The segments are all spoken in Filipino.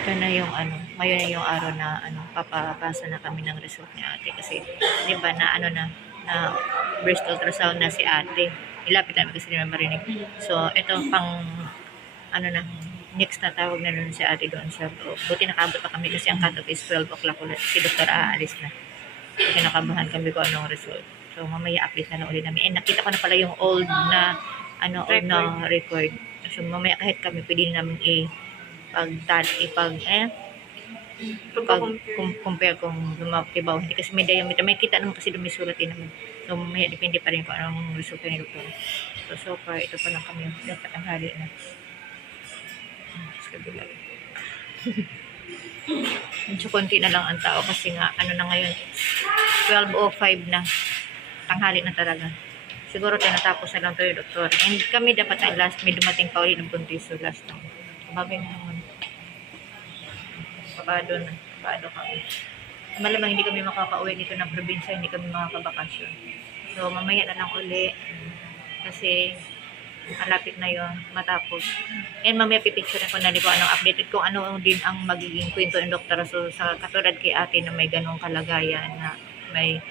Ito na yung ano, ngayon na yung araw na ano, papapasa na kami ng result ni ate kasi di ba na ano na breast ultrasound na si ate. Ilapit namin kasi hindi naman marinig. So, ito pang ano na, next na tawag na nun si ate doon sa buti nakabot pa kami kasi ang cut-off is 12 o'clock ulit. Si doktor aalis na. Kinakabahan kami ko anong result. So, mamaya update na lang ulit namin. And nakita ko na pala yung old na ano, old na record. So, mamaya kahit kami pwede namin compare kung lumakibaw hindi kasi may diameter may kita naman kasi dumisulat din naman so may depende pa rin kung anong resulta ni doktor so far ito pa lang kami dapat ang hali na sa kabila medyo konti na lang ang tao kasi nga ano na ngayon 12:05 na tanghali na talaga siguro tinatapos na lang to yung doktor and kami dapat ang last may dumating pa ulit ng buntis so last na bagay na naman kabado kami. Malamang hindi kami makaka-uwi dito ng probinsya, hindi kami makakabakasyon. So, mamaya na lang uli kasi malapit na yon matapos. And mamaya pipicture ko na di ko anong updated kung ano din ang magiging kwento ng doktor. So, sa katulad kay ate na may ganong kalagayan na may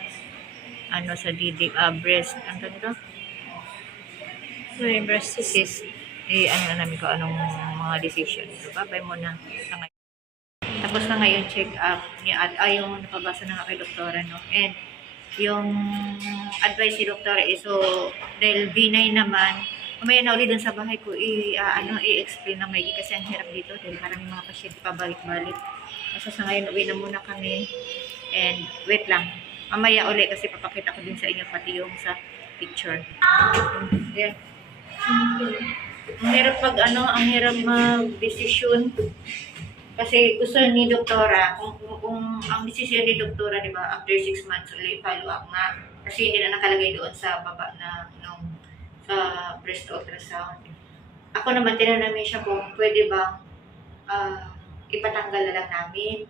ano sa breast, ano nito? May breast cyst. Ano na namin ko anong mga decision. So, babay muna. Tapos na ngayon check up at yung napabasa na nga kay doktora no and yung advice ni doktora is so dahil B9 naman mamaya na ulit dun sa bahay ko i-explain na may kasi ang hirap dito dahil maraming mga pasyente pabalik-balik kasi sa ngayon uwi na muna kami and wait lang mamaya ulit kasi papakita ko din sa inyo pati yung sa picture yeah. Ang hirap ang hirap mag-desisyon kasi gusto ni doktora, kung ang desisyon ni doktora, di ba, after 6 months ulit, follow up nga. Kasi hindi na nakalagay doon sa baba na, sa breast ultrasound. Ako naman, tinanong namin siya kung pwede bang ipatanggal na lang namin.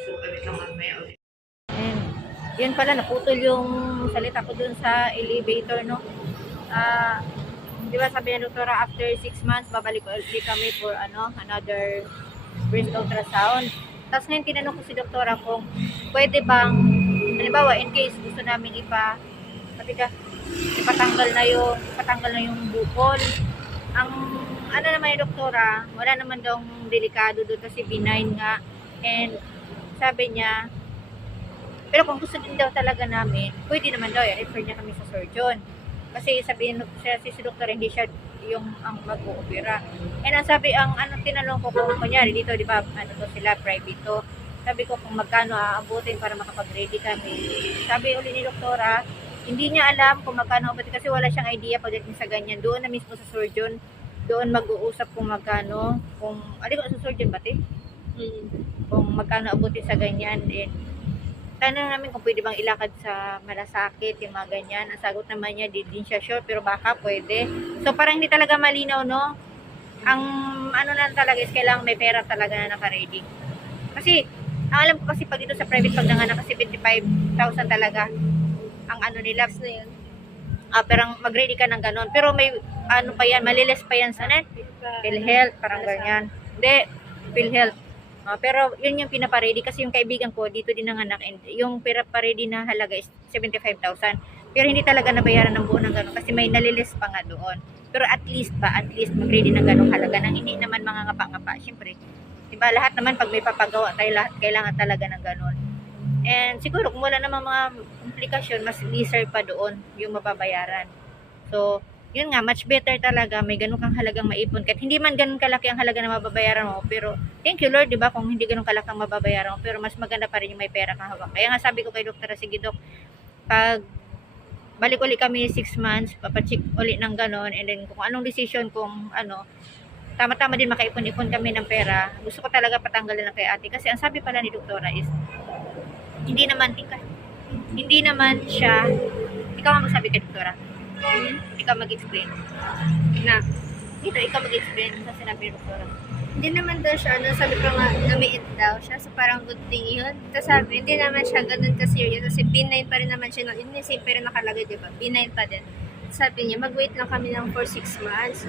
So, pwede lang mamaya ulit. And, yun pala, naputol yung salita ko doon sa elevator, no? Di ba sabi ng doktora, after 6 months, babalik ulit kami for, another breast ultrasound. Tapos ngayon tinanong ko si doktora kung pwede bang, halimbawa in case gusto namin ipatanggal na yung bukol. Ang ano naman yung doktora, wala naman daw delikado doon kasi benign nga. And sabi niya, pero kung gusto din daw talaga namin, pwede naman daw, i-refer niya kami sa surgeon. Kasi sabihin si doktor hindi siya yung ang mag-oopera. And ang sabi, tinanong ko kung kunyari dito, di ba, sila, private to. Sabi ko kung magkano aabutin para makapag-ready kami. Sabi uli ni doktora, hindi niya alam kung magkano aabutin kasi wala siyang idea pagdating sa ganyan. Doon na mismo sa surgeon, doon mag-uusap kung magkano, kung, sa surgeon ba, te? Kung magkano aabutin sa ganyan. And, tanong namin kung pwede bang ilakad sa malasakit, yung mga ganyan. Ang sagot naman niya, di din siya sure, pero baka pwede. So, parang hindi talaga malinaw, no? Ang na talaga is kailangan may pera talaga na naka-ready. Kasi, ang alam ko kasi pag dito sa private, pag nanganak kasi 75,000 talaga ang nila. Na yun. Pero mag-ready ka ng ganon. Pero may, pa yan, maliles pa yan sa net. PhilHealth, parang ganyan. Hindi, PhilHealth. Pero yun yung pinaparedy kasi yung kaibigan ko dito din nanganak and yung pinaparedy na halaga is 75,000 pero hindi talaga nabayaran ng buo ng gano'n kasi may nalilis pa nga doon pero at least mag-ready ng gano'ng halaga nang hindi naman mga ngapa-ngapa syempre diba lahat naman pag may papagawa tayo lahat kailangan talaga ng gano'n and siguro kung wala namang mga komplikasyon mas lesser pa doon yung mababayaran so yun nga, much better talaga, may ganun kang halagang maipon. Kahit hindi man ganun kalaki ang halaga na mababayaran mo, pero thank you Lord, di ba, kung hindi ganun kalaki ang mababayaran mo, pero mas maganda pa rin yung may pera kang hawak. Kaya nga sabi ko kay doktora, sige dok, pag balik ulit kami 6 months, papacheck ulit ng ganun, and then kung anong decision, tama-tama din makaipon-ipon kami ng pera, gusto ko talaga patanggalin lang kay ate. Kasi ang sabi pala ni doktora is, hindi naman siya, ikaw ang magsabi kay doktora, ikaw mag-explain. Ikaw mag-explain sa sinabi ng doktora. Hindi naman daw siya, sabi ko nga, namiit daw siya. So parang good thing yun. Tapos sabi, hindi naman siya ganun ka-serious. Kasi B9 pa rin naman siya. Yun yung same pero nakalagay, diba? B9 pa din. Sabi niya, mag-wait lang kami ng for 6 months.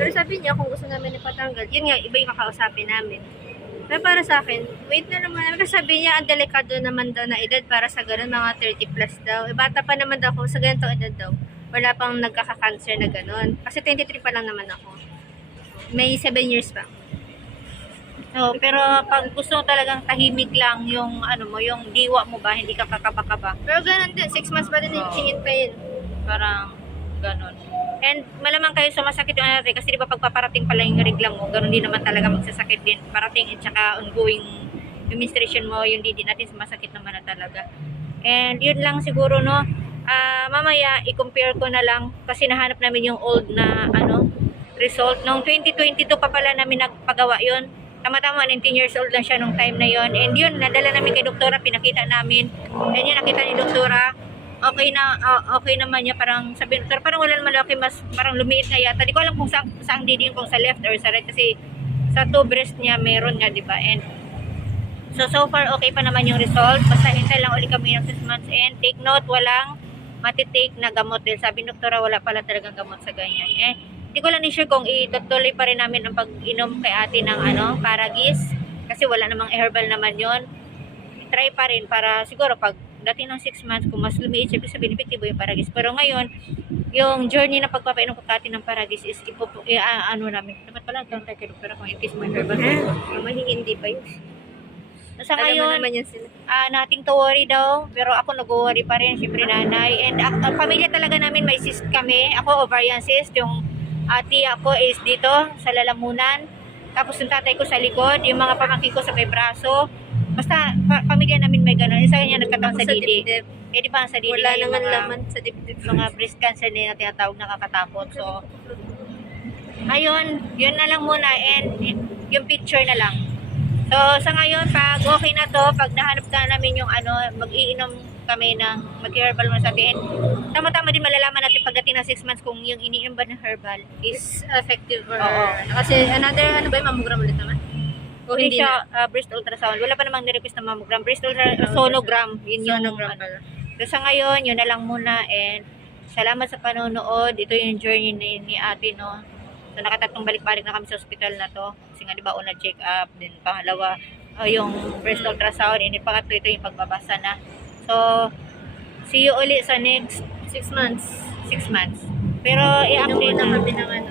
Pero sabi niya, kung gusto namin ipatanggal, yun nga, iba yung kakausapin namin. Pero para sa akin, wait na naman. Kasi sabi niya, ang delikado naman daw na edad para sa ganun, mga 30 plus daw. E, bata pa naman daw ako, sa ganitong edad daw. Wala pang nagkaka-cancer na ganun. Kasi 23 pa lang naman ako. May 7 years pa. So, pero pag gusto mo talagang tahimik lang yung ano mo, yung diwa mo ba, hindi ka kakaba-kaba. Pero ganun din, 6 months pa din yung hihintayin. Parang ganun. And malamang kayo sumasakit yung natin kasi di ba pagpaparating pala yung regla mo, ganun din naman talaga magsasakit din. Parating at saka ongoing yung menstruation mo, yung didi natin sumasakit naman na talaga. And yun lang siguro, no. Mamaya i-compare ko na lang kasi nahanap namin yung old na ano result. Noong 2022 pa pala namin nagpagawa yun. Tama-tama, 19 years old lang siya nung time na yon. And yun, nadala namin kay doktora, pinakita namin. And yun, nakita ni doktora, okay naman niya. Parang sabi ni doktora, parang wala naman laki, mas parang lumiit nga yata. Di ko alam kung saan didi, kung sa left or sa right. Kasi sa two breast niya, meron nga, di ba? And so far, okay pa naman yung result. Basta hintay lang ulit kami ng 6 months. And take note, walang matitake na gamot. Dahil sabi ni doktora, wala pala talagang gamot sa ganyan. Hindi ko lang ni-sure kung itutuloy pa rin namin ang pag-inom kay ate ng Paragis. Kasi wala namang herbal naman yon. Try pa rin para siguro pag dating ng 6 months, kung mas lumiit, syempre sabihin, epektibo yung Paragis. Pero ngayon, yung journey na pagpapainom ko kay ate ng Paragis is namin. Dapat pala, nagtanong tayo kay doktora kung in case may herbal. Hindi pa yun. Sa Alam mo ngayon, naman yan sila. nothing to worry daw. Pero ako nag-worry pa rin, syempre nanay. And ang pamilya talaga namin, may cyst kami. Ako, ovarian cyst. Yung ate ako is dito, sa lalamunan. Tapos yung tatay ko sa likod. Yung mga pamangkin ko sa may braso. Basta, pamilya namin may gano'n. Yung sa kanya nagkataon sa didi. dibdib. Eh, di ba sa didi? Wala yung naman mga- laman sa dibdib. mga breast cancer na tinatawag nakakatakot. So, ayun, yun na lang muna and yung picture na lang. So, sa ngayon, pag okay na to, pag nahanap ka namin yung mag-iinom kami ng mag-herbal mo sa atin. Tama-tama din malalaman natin pagdating ng 6 months kung yung iniinom ba ng herbal is Is effective or... Oo. Kasi another, ano ba yung mammogram ulit naman? O hindi hindi na? siya breast ultrasound. Wala pa namang nirequest na mammogram. Breast sonogram. Yun yung Sonogram pala. So, sa ngayon, yun na lang muna and salamat sa panonood. Ito yung journey ni ate, no. So, nakatatlong balik-balik na kami sa hospital na to. Kasi nga, di ba, una check up, then pangalawa, yung breast ultrasound, and then pangatlo, ito yung pagbabasa na. So, see you ulit sa next 6 months. 6 months. Pero, i-update Inom na. kami ng ano.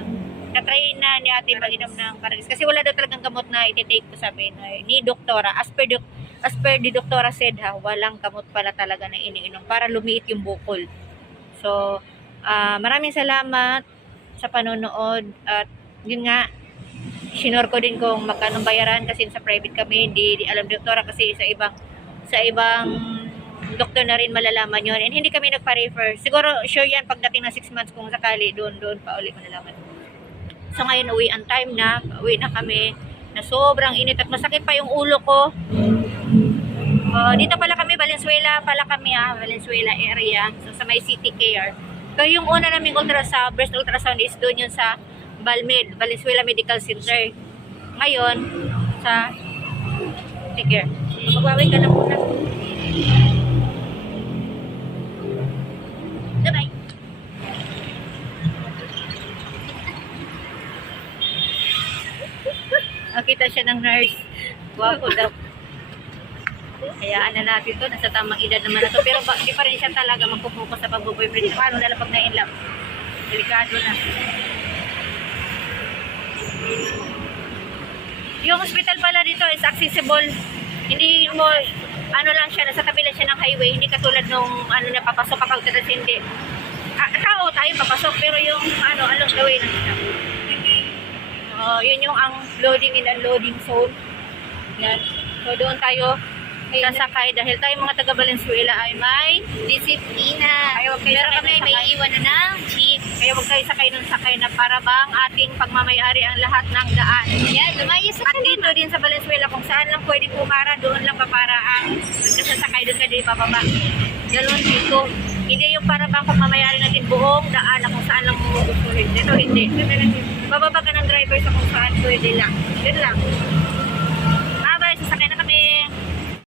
Na-try na ni ate pag-inom ng Paragis. Kasi wala daw talagang gamot na iti-take ko, sabi ni doktora. As per the doktora said walang gamot pala talaga na iniinom para lumiit yung bukol. So, maraming salamat sa panonood at yun nga, sinor ko din kung magkano bayaran kasi sa private kami, hindi alam doktora kasi sa ibang doktor na rin malalaman yon and hindi kami nagpa-refer. Siguro sure yan pagdating ng 6 months kung sakali doon pa ulit malalaman. So ngayon uwi na kami na sobrang init at masakit pa yung ulo ko. Dito pala kami, Valenzuela area. So sa may city care. So yung una naming breast ultrasound is doon yun sa Valmed, Valenzuela Medical Center. Ngayon, sa city care. Magwawin ka na muna. Bye-bye. Nakita siya ng nurse. Guwapo daw. Hayaan na natin to. Nasa tamang edad naman na to. Pero di pa rin siya talaga magpupokus sa pag-boyfriend. Paano na lang pag na-in-love? Delikado na. Yung hospital pala dito is accessible. Hindi mo, lang siya, nasa tabi lang siya ng highway. Hindi katulad nung na papasok kapag hindi. Tao tayo papasok. Pero yung along the way na siya. Yun yung ang loading and unloading zone. Yan. So doon tayo sasakay dahil tayo mga taga Valenzuela ay may Disiplina. Kaya huwag kayo Pero sakay kami ng may sakay. iwan na ng jeep. Kaya huwag kayo sakay na para bang ating pagmamayari ang lahat ng daan. Yan, lumayas At dito din sa Valenzuela kung saan lang pwede pumara, doon lang papara ang nagsasakay doon ka din bababa. Galon dito. Hindi yung para bang pagmamayari natin buong daan na kung saan lang mo gustuhin. Dito hindi. Bababa ka ng driver sa kung saan pwede lang. Yun lang.